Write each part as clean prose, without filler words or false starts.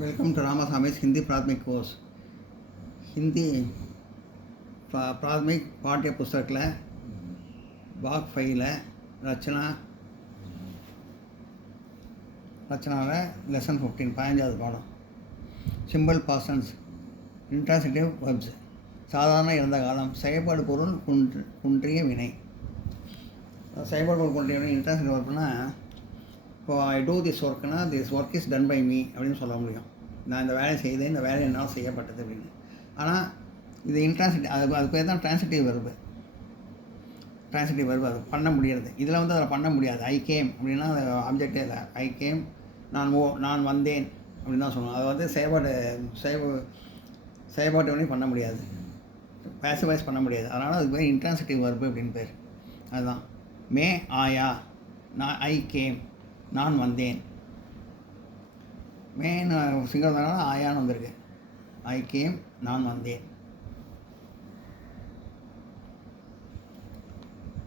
Welcome to रामास्वामी's Hindi प्राथमिक course Hindi प्राथमिक पाठ्य पुस्तक भाग 5 रचना लेसन 15 15வது பாடம் சிம்பிள் பாஸ்டன்ஸ் இன்ட்ரான்சிட்டிவ் வெர்ப்ஸ் சாதாரண இறந்த காலம் செயல்பாடு பொருள் குன்றிய வினை செயல்பாடு பொருள் குன்றிய வினை இன்ட்ரான்சிட்டிவ் வெர்ப்னா இப்போ ஐ டூ திஸ் ஒர்க்னா this work is done by me அப்படின்னு சொல்ல முடியும். நான் இந்த வேலையை செய்தேன், இந்த வேலை என்னால் செய்யப்பட்டது அப்படின்னு. ஆனால் இது இன்ட்ரான்சிட்டிவ் அது பேர் தான் ட்ரான்சிட்டிவ் வெர்பு. ட்ரான்சிட்டிவ் வெர்பு அது பண்ண முடியாது. இதில் வந்து அதில் பண்ண முடியாது. ஐ கேம் அப்படின்னா அது ஆப்ஜெக்டே இல்லை. ஐ கேம் நான் வந்தேன் அப்படின்னு தான் சொல்லணும். அது வந்து செயல்பாட்டு வழி பண்ண முடியாது, பேசிவைஸ் பண்ண முடியாது. அதனால் அதுக்கு பேர் இன்ட்ரான்சிட்டிவ் வெர்பு அப்படின்னு பேர். அதுதான் மே ஆயா, ஐ கேம் நான் வந்தேன். மெயின் சிங்கர்னால ஆயான்னு வந்திருக்கு. ஐ கேம் நான் வந்தேன்.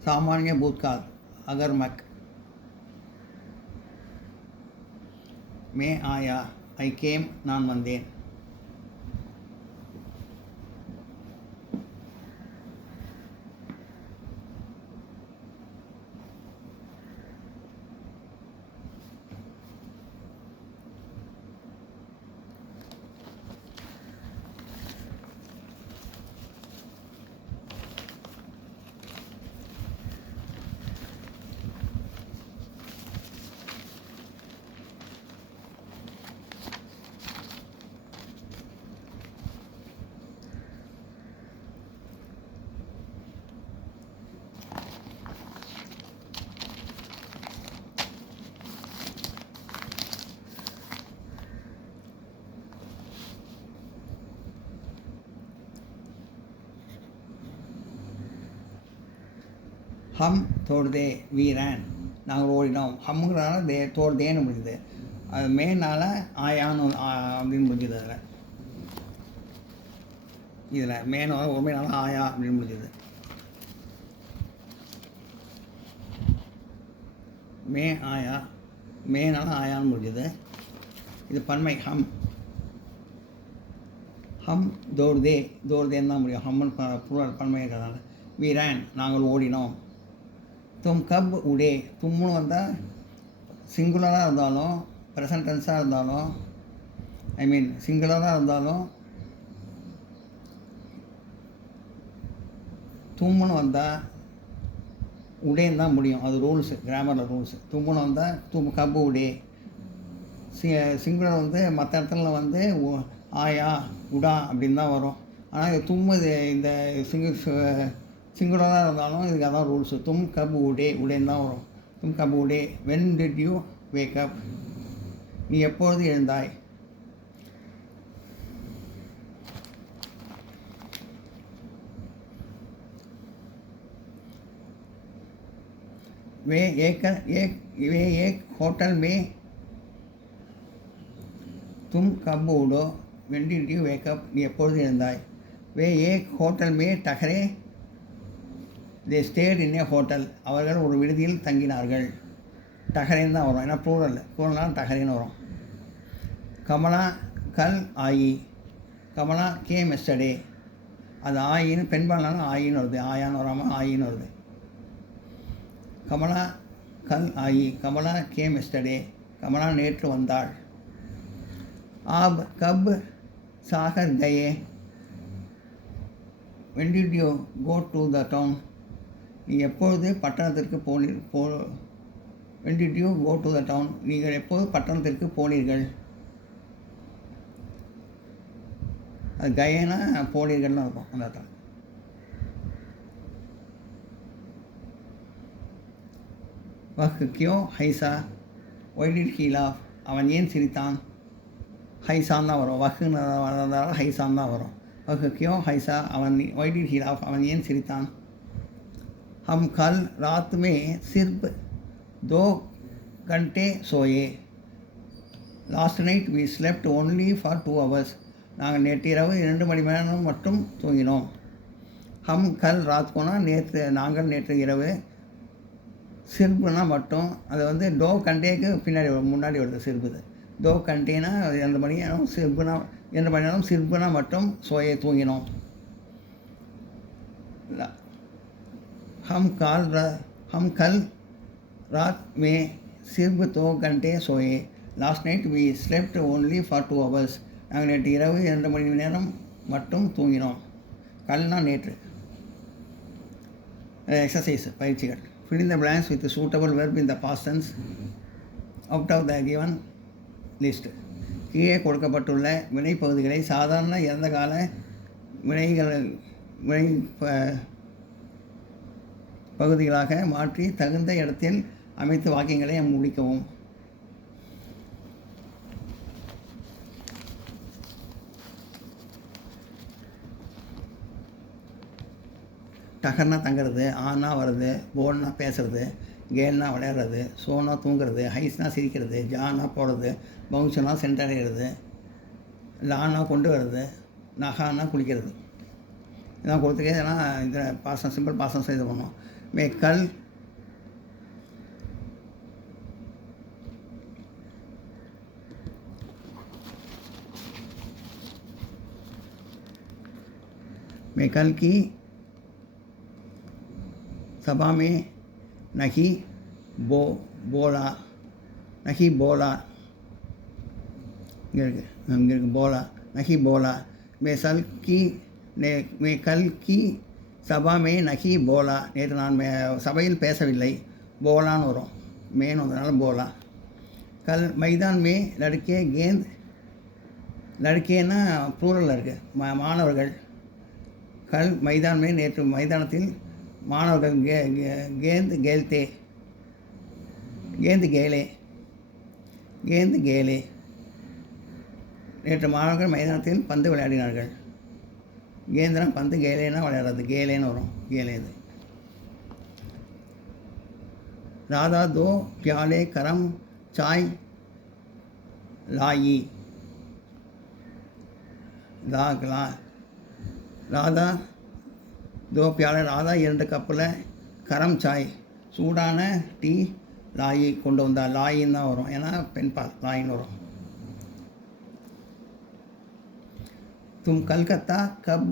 சாமானிய பூத்கால் அகர் மக் மே ஆயா ஐ கேம் நான் வந்தேன். ஹம் தோடுதே வீரன் நாங்கள் ஓடினோம். ஹம்ங்கிறனால தோடுதேன்னு முடிஞ்சுது. அது மேனால் ஆயான்னு அப்படின்னு முடிஞ்சுது. இதில் மேனால் ஒரு மேனால ஆயா அப்படின்னு முடிஞ்சுது. மே ஆயா மேனால ஆயான்னு முடிஞ்சுது. இது பன்மை ஹம். ஹம் தோடுதேன்னு தான் முடியும். ஹம்னு புலர் பன்மை இருக்கிறதுனால. வீரன் நாங்கள் ஓடினோம். தும் கப் உடே தும்முன்னு வந்தால் சிங்குலராக இருந்தாலும் ப்ரெசன்ட் டென்ஸாக இருந்தாலும் சிங்குலராக இருந்தாலும் தும்முன்னு வந்தால் உடேன்னு தான் முடியும். அது ரூல்ஸு, கிராமரில் ரூல்ஸு. தும்முன்னு வந்தால் கப்பு உடே. சிங்குலர் வந்து மற்ற இடத்துல வந்து ஆயா உடா அப்படின்னு தான் வரும். ஆனால் இது தும்முது இந்த சிங்குலராக இருந்தாலும் இதுக்கு அதான் ரூல்ஸு. தும் கப் உடேன்னு தான் வரும். தும் கப் உடே. When did you wake up நீ எப்பொழுது எழுந்தாய். वे एक होटल में तुम कब उठो. when did you wake up நீ எப்பொழுது எழுந்தாய். वे एक होटल में ठहरे. they stayed in a hotel அவர்கள் ஒரு விடுதியில் தங்கினார்கள். டஹரேன்னு தான் வரும். ஏன்னா ப்ளூரல்னால் டஹரேன்னு வரும். கமலா கல் ஆயி. Kamala game yesterday. அது ஆயின்னு பெண்பால்னாலும் ஆயின்னு வருது. ஆயான்னு வராமல் ஆயின்னு வருது. கமலா கல் ஆயி. Kamala game yesterday. கமலா நேற்று வந்தாள். ஆப் கப் சாகர் கயே. when did you go to the town நீ எப்பொழுது பட்டணத்திற்கு when did you go to the town நீங்கள் எப்போது பட்டணத்திற்கு போனீர்கள். அது கயனா போனீர்கள்னு இருக்கும். அந்த இடத்துல வஹ் கியோ Haisa why did he laugh அவன் ஏன் சிரித்தான். ஹைசான் தான் வரும். வஹ்னு வரதால ஹைசான் தான் வரும். வஹ் கியோ ஹைசா அவன் ஒய் டிட் ஹீ லாஃப் அவன் ஏன் சிரித்தான். हम कल रात में सिर्फ 2 घंटे सोए. Last night we slept only for 2 hours நாங்கள் நேற்று இரவு 2 மணி நேரம் மட்டும் தூங்கினோம். ஹம் கல் ராத் போனால் நாங்கள் நேற்று இரவு. சிர்புனா மட்டும் அது வந்து டோ கண்டேக்கு பின்னாடி முன்னாடி வருது சிர்புது. தோ கண்டேனா 2 மணி நேரம், சிர்புனா 2 மணி நேரம், சிர்புனா மட்டும் சோயே தூங்கினோம். हम कल रात में सिर्फ 2 घंटे सोए. Last night we slept only for 2 hours. நாங்கள் நேற்று இரவு 2 மணி நேரம் மட்டும் தூங்கினோம். கல்னா நேற்று. எக்ஸசைஸ் பயிற்சிகள். fill in the blanks with suitable verb in the past tense out of the given list. கீழே கொடுக்கப்பட்டுள்ள வினைப்பகுதிகளை சாதாரண இறந்த கால வினை பகுதிகளாக மாற்றி தகுந்த இடத்தில் அமைத்து வாக்கியங்களை முடிக்கவும். டகர்னா தங்குறது, ஆனா வருது, போல்னா பேசுறது, கேல்னா விளையாடுறது, சோனா தூங்குறது, ஹைஸ்னா சிரிக்கிறது, ஜானா போடுறது, பவுன்ஸ்னா சென்றடைகிறது, லானா கொண்டு வருது, நகானா குளிக்கிறது. இதெல்லாம் கொடுத்துருக்கேன். இதெல்லாம் இதில் பாசம் சிம்பிள் பாசம் இது பண்ணோம். கல் मैं कल की सभा में नहीं बोला नहीं बोला. मैं कल की சபா மே நகி போலா. நேற்று நான் சபையில் பேசவில்லை. போலான்னு வரும், மேன் வந்ததுனால போலா. கல் மைதான் மே லடுக்கே கேந்த். லடுக்கேன்னா ப்ளூரலில் இருக்குது, மாணவர்கள். கல் மைதான் மே நேற்று மைதானத்தில் மாணவர்கள் கேந்த் கேல்தே. கேந்த் கேலே. நேற்று மாணவர்கள் மைதானத்தில் பந்து விளையாடினார்கள். கேந்திரம் பந்து, கேலேனா விளையாடுறது, கேலேன்னு வரும், கேலே இது. ராதா தோ பியாலே கரம் சாய் லாயி. ராதா தோ பியாலே, ராதா 2 கப்பில், கரம் சாய் சூடான டீ, லாயி கொண்டு வந்தா. லாயின்னு தான் வரும், ஏன்னா பெண்பால் லாயின்னு வரும். तुम कलकत्ता कब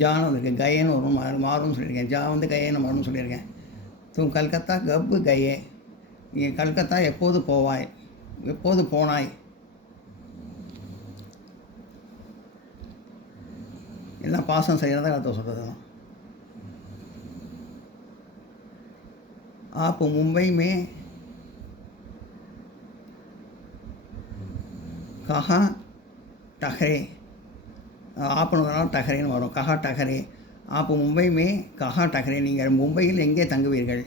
ஜான்னு வந்திருக்கேன், கயேன்னு வரும், மாறும்னு சொல்லியிருக்கேன். ஜா வந்து கயேன்னு மாறும்னு சொல்லியிருக்கேன். तुम कलकत्ता कब गए. நீ கல்கத்தா எப்போது போவாய், எப்போது போனாய். எல்லாம் பாசம் செய்கிறதா கருத்தை சொல்கிறதுலாம். आप मुंबई में कहाँ टहरे. ஆப்பனதுனால டகரேன்னு வரும், கஹா டகரே. ஆப்பு மும்பை மே கஹா டகரே. நீங்கள் மும்பையில் எங்கே தங்குவீர்கள்.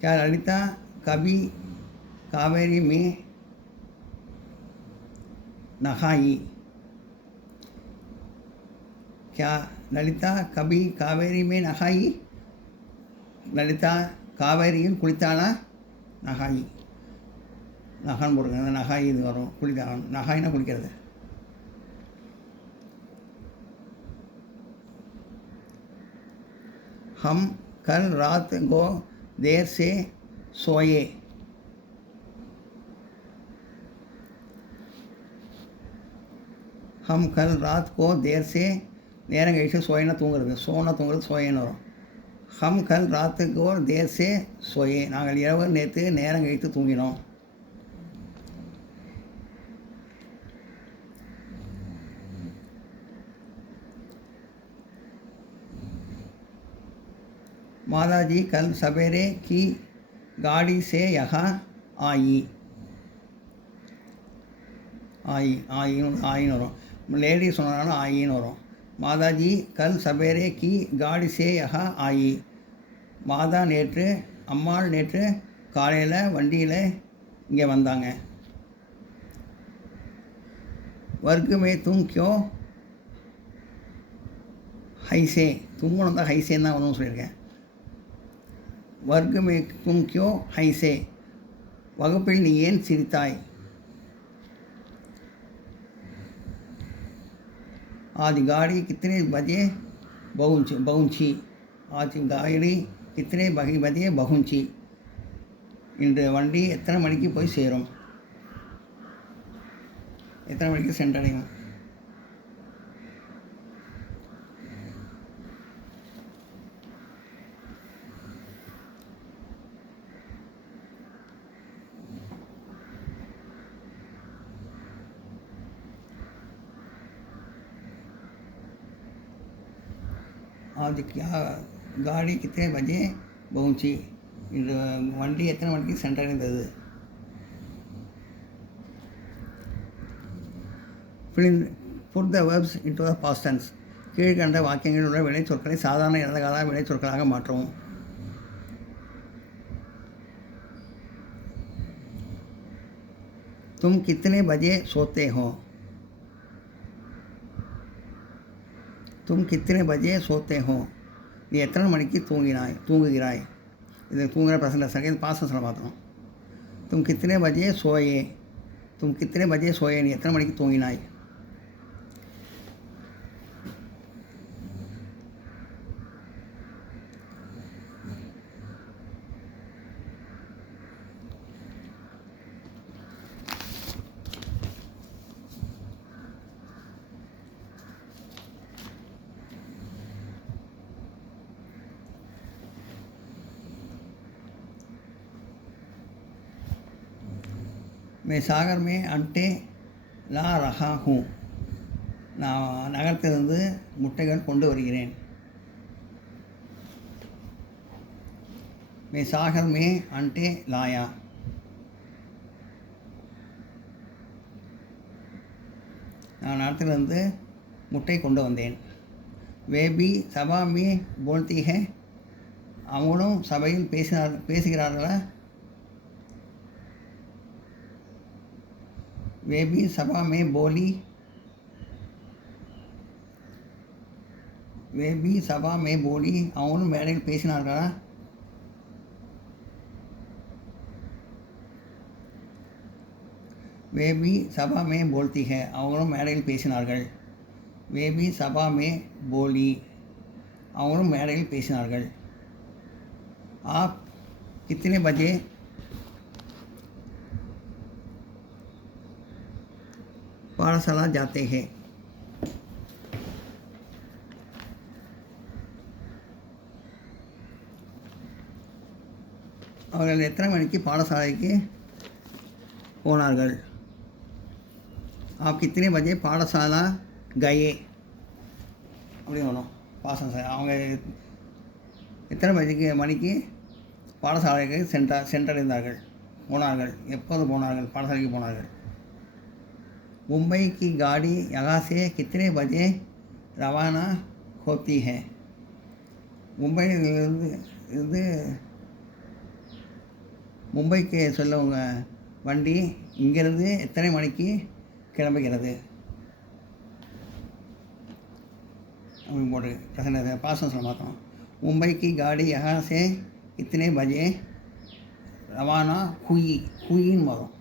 क्या ललिता कभी कावेरी में नहाई. क्या ललिता कभी कावेरी में नहाई. லலிதா காவேரியில் குளித்தாளா. நகாயி, நகான் போடுங்க, நகாய் இது வரும், குளித்தான். நகாயினா குளிக்கிறது. हम कल रात को देर से सोए. हम कल रात को देर से நேரம் கழிச்சு சோயனா தூங்குறது, சோனா தூங்குறது, சோயன்னு வரும். ஹம் கல் ராத்துக்கு தேர் சே சோயே. நாங்கள் இரவு நேற்று நேரம் கழித்து தூங்கினோம். माताजी कल सवेरे की गाड़ी से यहाँ आई. आईன்னு வரும். லேடி சொன்னாலும் ஆயின்னு வரும். மாதாஜி கல் சவேரே கி காடி சே யஹா ஆயி. மாதா நேற்று, அம்மாள் நேற்று காலையில் வண்டியில் இங்கே வந்தாங்க. வர்க்கு மே தும் கியோ ஹைசே. தும்முன்னு தான் ஹைசேன்னு தான் வரும்னு சொல்லியிருக்கேன். வர்க்கு மே தும் கியோ ஹைசே. வகுப்பில் நீ ஏன் சிரித்தாய். आज गाड़ी कितने बजे पहुंची. आज गाड़ी कितने बजे पहुंची. இன்று வண்டி எத்தனை மணிக்கு போய் சேரும்? எத்தனை மணிக்கு சென்றடையும்? आज क्या गाड़ी कितने बजे पहुंची? இன்று வண்டி எத்தனை மணிக்கு சென்றடைந்தது? Put the verbs into the past tense. கீழ்கண்ட வாக்கியங்களில் உள்ள வினை சொற்களை சாதாரண இறந்த கால வினை சொற்களாக மாற்றவும். तुम कितने बजे सोते हो? तुम कितने बजे सोते हो? நீ எத்தனை மணிக்கு தூங்குகிறாய்? இது தூங்குகிற ப்ரெசன்ட் செகண்ட் பாஸ்டன்ஸில் பார்த்தோம். तुम कितने बजे सोए? तुम कितने बजे सोए? நீ எத்தனை மணிக்கு தூங்கினாய்? मैं सागर में अंटे ला रहा हूँ. நான் நகரத்திலிருந்து முட்டைகள் கொண்டு வருகிறேன். मैं सागर में अंटे लाया. நான் நகரத்திலிருந்து முட்டை கொண்டு வந்தேன். वे भी सभा में बोलती है. அவங்களும் சபையில் பேசுகிறார்களா? वे भी सभा में बोली. वे भी सभा में बोली. அவங்களும் மேடையில் பேசினார்களா? वे भी सभा में बोलती है. அவங்களும் மேடையில் பேசினார்கள். वे भी सभा में बोली. அவங்களும் மேடையில் பேசினார்கள். आप कितने बजे पाठशाला जाते हैं? அவர்கள் எத்தனை மணிக்கு பாடசாலைக்கு போனார்கள்? आप कितने बजे पाठशाला गए? அப்படின்னு வரும் பாசம். அவங்க எத்தனை மணிக்கு பாடசாலைக்கு சென்றடைந்தார்கள் போனார்கள்? எப்போது போனார்கள்? பாடசாலைக்கு போனார்கள். मुंबई की गाड़ी यहाँ से कितने बजे रवाना होती है? மும்பையிலிருந்து மும்பைக்கு செல்லவங்க வண்டி இங்கிருந்து எத்தனை மணிக்கு கிளம்புகிறது? அப்படின்னு போட்டு பிரசன்ன பாசம் பார்த்தோம். मुंबई की गाड़ी यहाँ से कितने बजे रवाना हुईன்னு வரும்.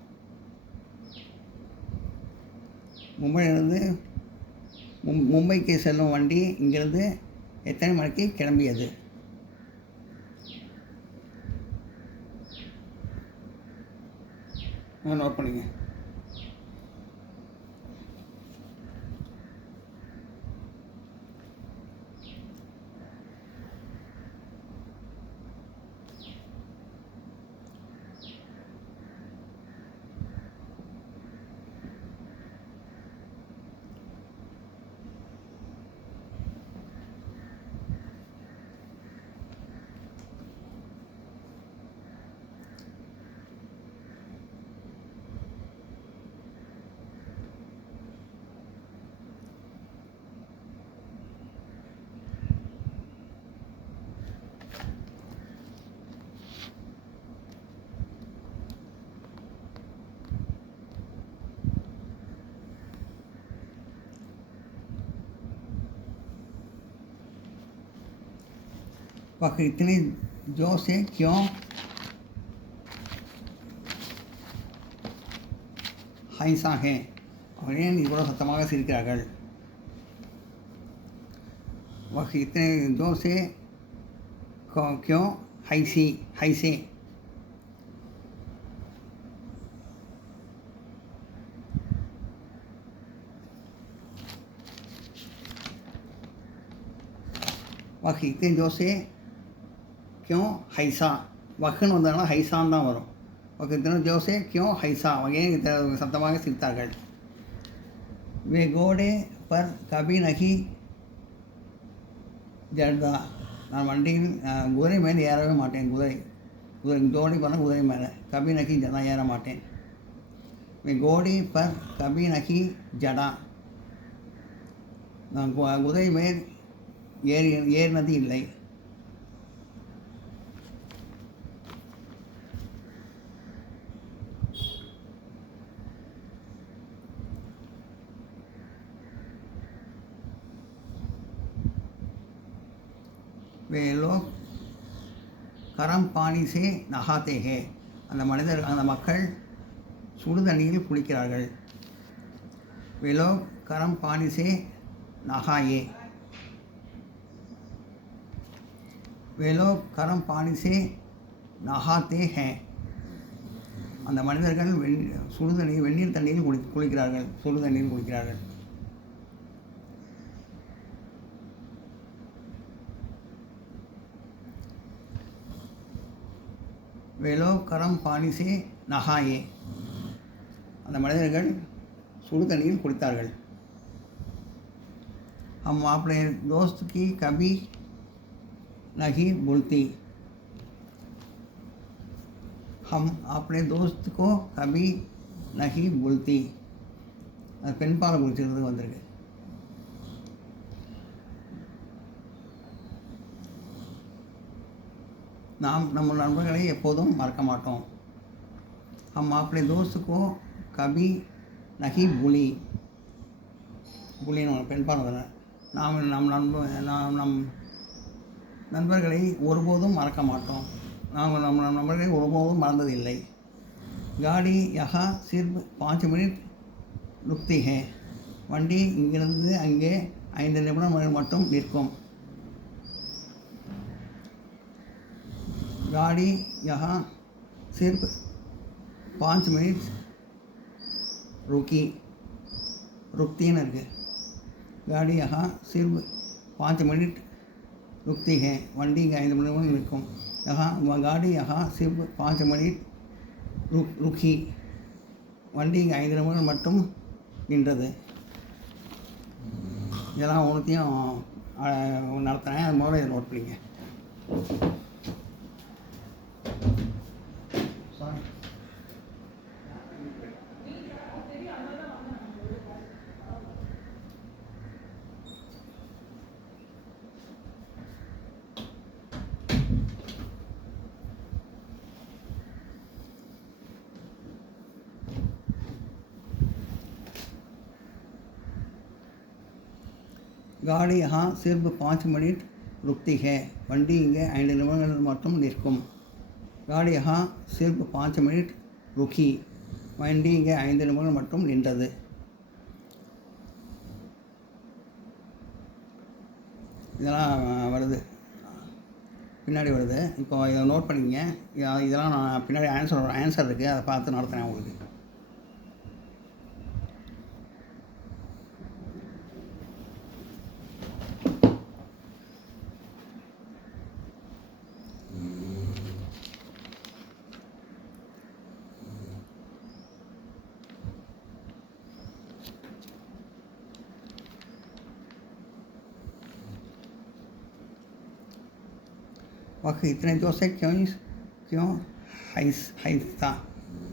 மும்பையிலிருந்து மும்பைக்கு செல்லும் வண்டி இங்கிருந்து எத்தனை மணிக்கு கிளம்பியது? நோட் பண்ணிங்க. वह इतने जोर से क्यों ஹைசா ஹே? அவர் ஏன் இவ்வளோ சத்தமாக சிரிக்கிறார்கள்? वह इतने जोर से क्यों ஹைசே? वह इतने जो से क्यों हैसा वहन वंदा हैसान தான் வரும் वह इतने जो से क्यों हैसा वगे சத்தமாக சிரித்தார்கள் वे घोड़े पर कभी नहीं जड़ता நான் வண்டியில் குதிரை மேலே ஏறவே மாட்டேன் குதிரை தோடி பண்ண குதிரை மேலே கபி நகி ஜடா ஏற மாட்டேன் கோடி பர் கபி நகி ஜடா நான் குதிரை மேல் ஏறினது இல்லை वे लोग கரம் பானி சே நகாத்தே ஹே அந்த மக்கள் சுடு தண்ணீரில் குளிக்கிறார்கள் वे लोग கரம் பானி சே நகாயே वे लोग கரம் பானி சே நகாத்தே ஹே அந்த மனிதர்கள் வெந்நீர் தண்ணீரில் குளிக்கிறார்கள் சுடு தண்ணீரில் குளிக்கிறார்கள் वे लोग गर्म पानी से नहाए அந்த மனிதர்கள் சுடு தண்ணீரில் குளித்தார்கள் हम अपने दोस्त की कभी नहीं भूलती हम अपने दोस्त को कभी नहीं भूलती அது பெண் பாலை குளிச்சிருந்தது வந்திருக்கு நாம் நம்ம நண்பர்களை எப்போதும் மறக்க மாட்டோம் हम अपने दोस्त को कभी नहीं भूली புலின்னு பெண் பாடம் நாம் நம் நண்பர்களை ஒருபோதும் மறக்க மாட்டோம் நாம் நம்ம நண்பர்களை ஒருபோதும் மறந்ததில்லை गाड़ी यहाँ सिर्फ 5 मिनट रुकती है வண்டி இங்கிருந்து அங்கே 5 நிமிடம் மட்டும் நிற்கும் गाड़ी यहाँ सिर्फ 5 मिनट रुकती है गाड़ी यहाँ सिर्फ 5 मिनट रुकती है वंडी 5 मिनट निற்கும் यहाँ गाड़ी यहाँ सिर्फ 5 मिनट रुकी வண்டி 5 நிமிடம் மட்டும் நின்றது இதெல்லாம் ஒன்றுத்தையும் நடத்துகிறேன் அது முதல்ல இதை நோட் பண்ணிங்க गाड़ी यहाँ सिर्फ 5 मिनट रुकती है वंडी इंगे 5 निमिடங்கள் மட்டும் நிற்கும் गाड़ी यहाँ सिर्फ 5 मिनट रुकी वंडी इंगे 5 நிமிடங்கள் மட்டும் நின்றது இதெல்லாம் வருது பின்னாடி வருது இப்போ இதை நோட் பண்ணிக்கங்க இதெல்லாம் நான் பின்னாடி ஆன்சர் இருக்குது அதை பார்த்து நடத்துகிறேன் உங்களுக்கு वह इतने जोर से क्यों हंसता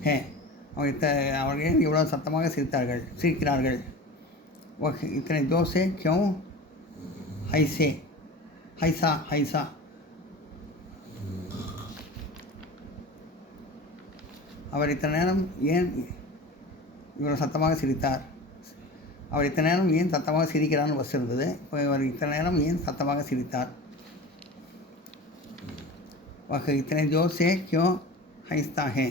है அவர்கள் இவ்வளவு சத்தமாக சிரிக்கிறார்கள் वह इतने जोर से क्यों ஹைசா அவர் இத்தனை நேரம் ஏன் இவ்வளவு சத்தமாக சிரித்தார் அவர் இத்தனை நேரம் ஏன் சத்தமாக சிரிக்கிறான்னு பஸ் இருந்தது இப்போ அவர் இத்தனை நேரம் ஏன் சத்தமாக சிரித்தார் वह इतने जोर से क्यों हंसता है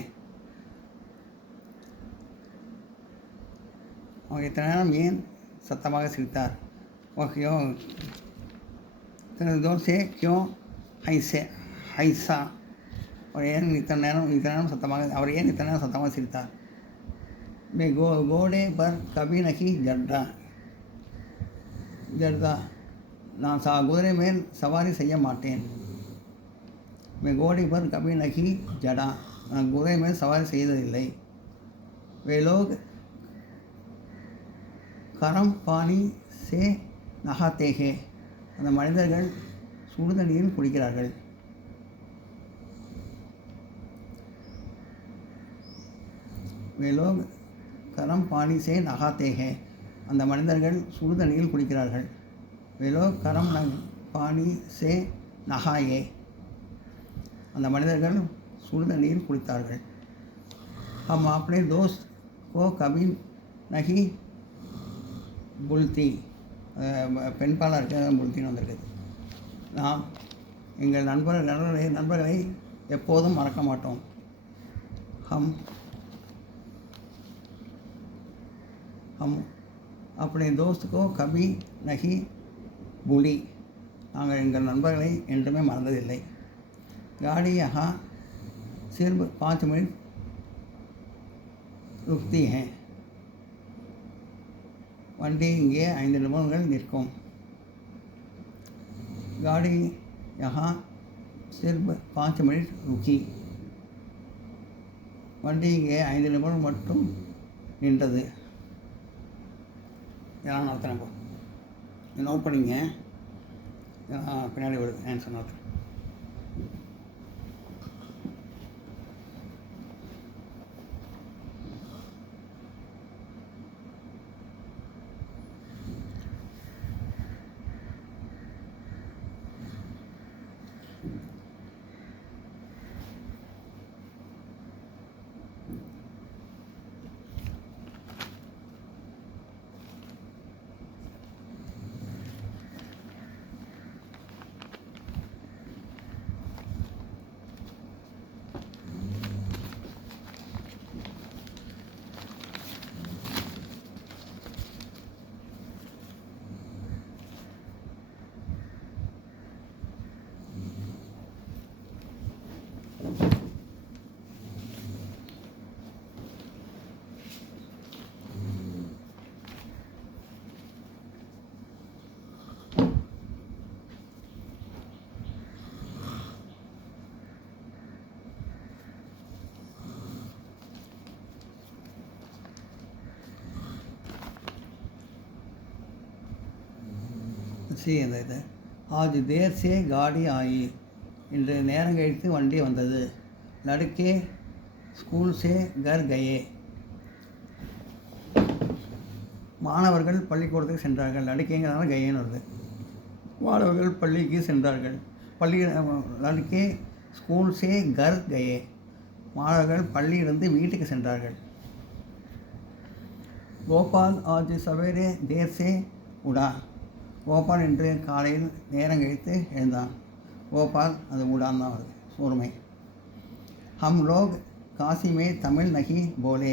और इतना நேரம் ஏன் சத்தமாக சிரித்தார் वह इतने जोर से क्यों हंसा और ஏன் இத்தனை நேரம் சத்தமாக அவர் ஏன் இத்தனை நேரம் சத்தமாக சிரித்தார் मैं घोड़े पर कभी नहीं जड़ता நான் குதிரை மேல் சவாரி செய்ய மாட்டேன். मैं घोड़े पर कभी नहीं चढ़ा. நான் குதிரை மேல் சவாரி செய்ததில்லை. वे लोग கரம் பானி சே நகாத்தே ஹே. அந்த மனிதர்கள் சுடுதண்ணீரில் குளிக்கிறார்கள். वे लोग கரம் பானி சே நகாத்தே ஹே. அந்த மனிதர்கள் சுடுதண்ணீரில் குளிக்கிறார்கள். वे लोग கரம் பானி சே நகாயே. அந்த மனிதர்கள் சுடுதண்ணீரில் குளித்தார்கள். हम अपने दोस्त को कभी नहीं புல்தி. பெண்பாலாக இருக்க புல்தின்னு வந்திருக்குது. நாம் எங்கள் நண்பர்களை எப்போதும் மறக்க மாட்டோம். हम अपने दोस्त को कभी नहीं भूली. நாங்கள் எங்கள் நண்பர்களை என்றுமே மறந்ததில்லை. गाड़ी यहाँ सिर्फ 5 मिनट रुकती हैं. வண்டி இங்கே 5 நிமிடங்கள் நிற்கும். गाड़ी यहाँ सिर्फ 5 मिनट रुकी. வண்டி இங்கே 5 நிமிடம் மட்டும் நின்றது. இதெல்லாம் நடத்துகிறேன். நோட் பண்ணிங்க. பின்னாடி வருது ஆன்சர் நோட். அந்த இது ஆஜ் தேர் சே காடி ஆயி. இன்று நேரம் கழித்து வண்டி வந்தது. லடுக்கே ஸ்கூல் சே கர் கயே. மாணவர்கள் பள்ளிக்கூடத்துக்கு சென்றார்கள். லடுக்கேங்கிறதால கயேன்னு வருது. மாணவர்கள் பள்ளிக்கு சென்றார்கள். லடுக்கே ஸ்கூல் சே கர் கயே. மாணவர்கள் பள்ளியிலிருந்து வீட்டுக்கு சென்றார்கள். கோபால் ஆஜ் சவேரே தேர் சே உடா. கோபால் என்று காலையில் நேரம் கழித்து எழுந்தான். கோபால் அது உடான் தான் வருது. ஒருமை. हम लोग काशी में तमिल नहीं बोले.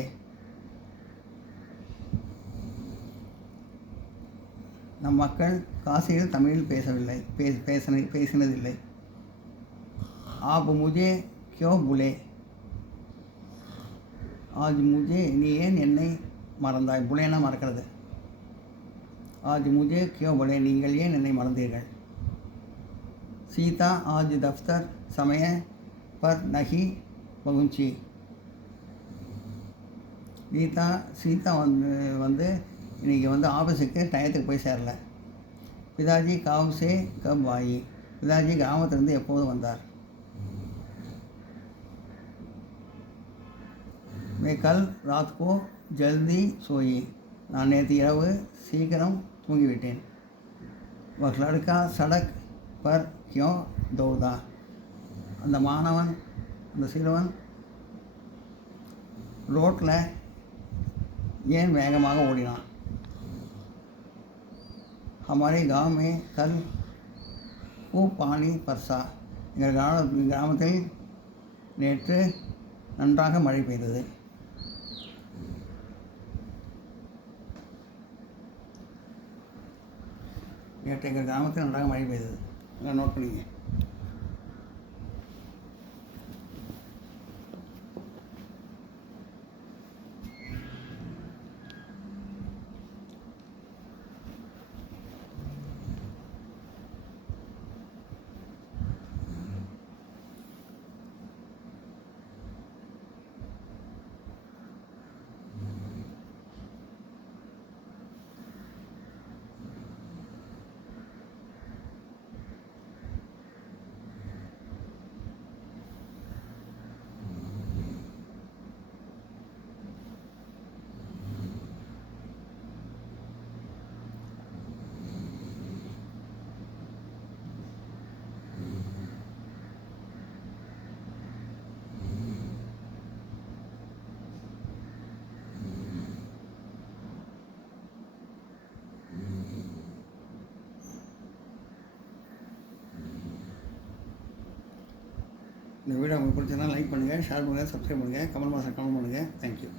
நம் மக்கள் காசியில் தமிழில் பேசவில்லை, பேசினதில்லை. आप मुझे क्यों बुले. आज मुझे நீ ஏன் என்னை மறந்தாய். புலேனா மறக்கிறது. आज मुझे क्यों बुले. நீங்கள் ஏன் என்னை மறந்தீர்கள். சீதா आज दफ्तर समय पर नहीं पहुंची. சீதா வந்து இன்றைக்கி ஆஃபீஸுக்கு டயத்துக்கு போய் சேரல. பிதாஜி गाँव से कब आई. பிதாஜி கிராமத்திலிருந்து எப்போது வந்தார். मैं कल रात को जल्दी सोई. நான் நேற்று இரவு சீக்கிரம் தூங்கிவிட்டேன். वह लड़का सड़क पर क्यों दौड़ा. அந்த மாணவன் அந்த சிறுவன் ரோட்டில் ஏன் வேகமாக ஓடினான். हमारे गांव में कल खूब पानी बरसा. எங்கள் கிராமத்தில் நேற்று நன்றாக மழை பெய்தது. நேற்று எங்கள் கிராமத்தில் நன்றாக மழை பெய்தது. நோட் பண்ணிங்க. இந்த வீடியோ உங்களுக்கு பிடிச்சதுனா லைக் பண்ணுங்கள், ஷேர் பண்ணுங்கள், சப்ஸ்கிரைப் பண்ணுங்கள், கமெண்ட் பாக்ஸில் கமெண்ட் பண்ணுங்கள். தேங்க்யூ.